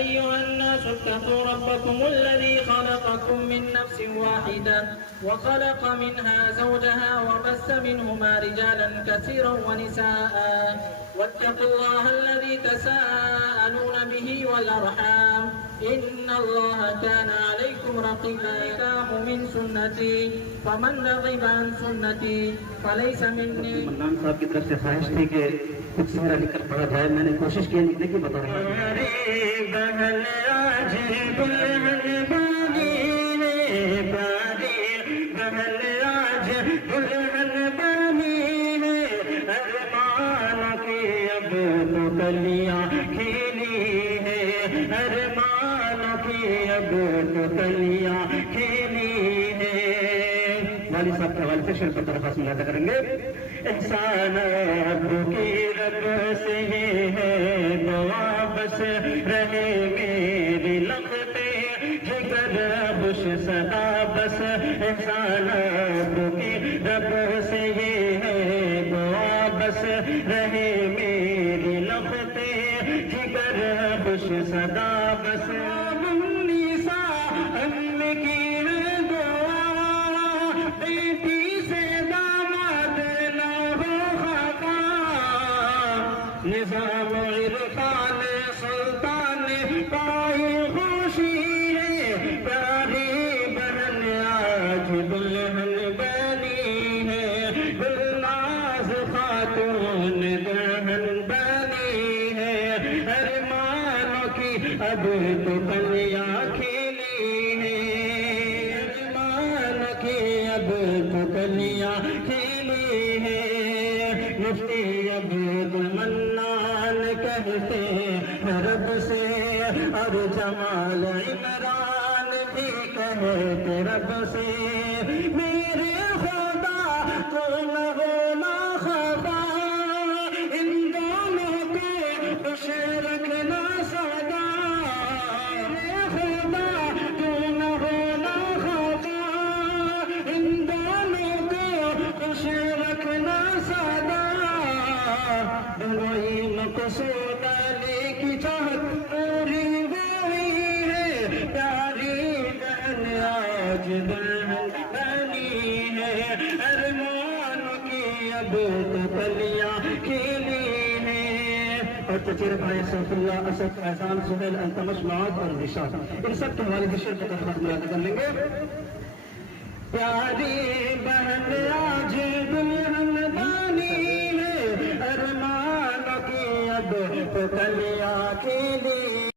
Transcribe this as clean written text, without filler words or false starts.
أيها الناس اتقوا ربكم الذي خلقكم من نفس واحدة وخلق منها زوجها وبث منهما رجالا كثيرا ونساء واتقوا الله الذي تساءلون به والأرحام إن الله كان عليكم رقيبا. من سنتي فمن رغب عن سنتي فليس مني. ملان صاحب کی طرف سے خواہش تھی کہ کچھ سہرا لکھ کر پڑھا جائے. میں نے کوشش کی لکھنے کی. بتا رہا کلیاں کھیلی ہے ارمانوں کی اب تو کلیاں کھیلی ہے. والد صاحب کے حوالے سے شعر پر درخواست ملاحظہ کریں گے. احسان رب کی رب سے ہے دعا بس رہے میری لختے جگر خوش صدا بس. احسان رب کی رب سے ہے دعا بس رہے میری لختے جگر خوش صدا بس. نیسا ہم کی دعا بیٹی سے داماد نہ ہو خفا. نظام عرفان سلطان پائی خوشی ہے پیاری بہن آج دلہن بنی ہے. گلناز خاتون دلہن بنی ہے. ارمانوں کی اب تو کلیاں کھیلی ہے. ارمان کی اب تو کلیاں کھیلی ہے. مفتی عبد المنان کہتے رب سے اور جمال عمران بھی کہتے رب سے میرے خدا تو نہ ہونا خفا. ان دونوں کو خوش رکھنا سدا. میرے خدا تو نہ ہونا خفا. ان دونوں کو خوش رکھنا سدا. وہی مقصود علی کی چاہت پوری ہوئی ہے. پیاری بہن آج دلہن بنی ہے. ارمانوں کی اب تو کلیاں کھیلی ہے. اور چچیرے بھائی صف اللہ اسد احسان سہیل التمش معاذ اور رشاد ان سب کے حوالے سے شعر پر درخواست ملاحظہ کر لیں گے. پیاری بہن آج دلہن بنی ہے. ارمانوں کی اب تو کلیاں کھیلی